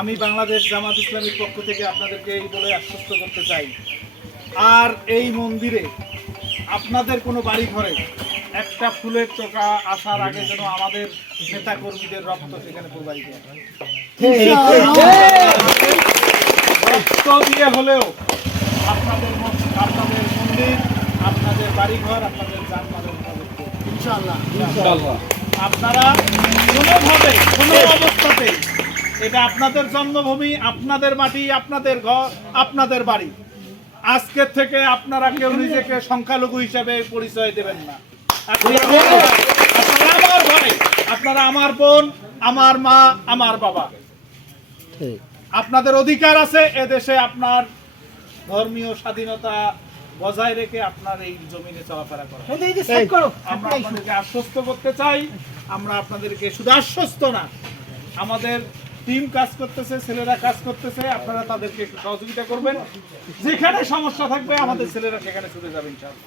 আমি বাংলাদেশ জামাত ইসলামীর পক্ষ থেকে আপনাদেরকে এই বলে আশ্বস্ত করতে চাই, আর এই মন্দিরে আপনাদের কোনো বাড়ি ঘরে একটা ফুলের টোকা আসার আগে যেন আমাদের নেতা কর্মীদের রক্ত সেখানে প্রবাহিত হয়। রক্ত দিয়ে হলেও আপনাদের মন্দির, আপনাদের বাড়িঘর, আপনাদের যানবাহন ইনশাআল্লাহ আপনারা কোনোভাবে কোনো অবস্থাতে, এটা আপনাদের জন্মভূমি, আপনাদের মাটি, আপনাদের ঘর, আপনাদের বাড়ি, আজকের থেকে আপনারা কেউ নিজেকে সংখ্যালঘু হিসেবে পরিচয় দেবেন না। আপনারা আমার ভাই, আপনারা আমার বোন, আমার মা, আমার বাবা। আপনাদের অধিকার আছে এদেশে আপনার ধর্মীয় স্বাধীনতা বজায় রেখে আপনার এই জমিনে চলাফেরা করা। আমরা আপনাদেরকে আশ্বস্ত করতে চাই, আমরা আপনাদেরকে শুধু আশ্বস্ত না, আমাদের টিম কাজ করতেছে, ছেলেরা কাজ করতেছে, আপনারা তাদেরকে একটু সহযোগিতা করবেন। যেখানে সমস্যা থাকবে আমাদের ছেলেরা সেখানে ছুটে যাবে ইনশাআল্লাহ।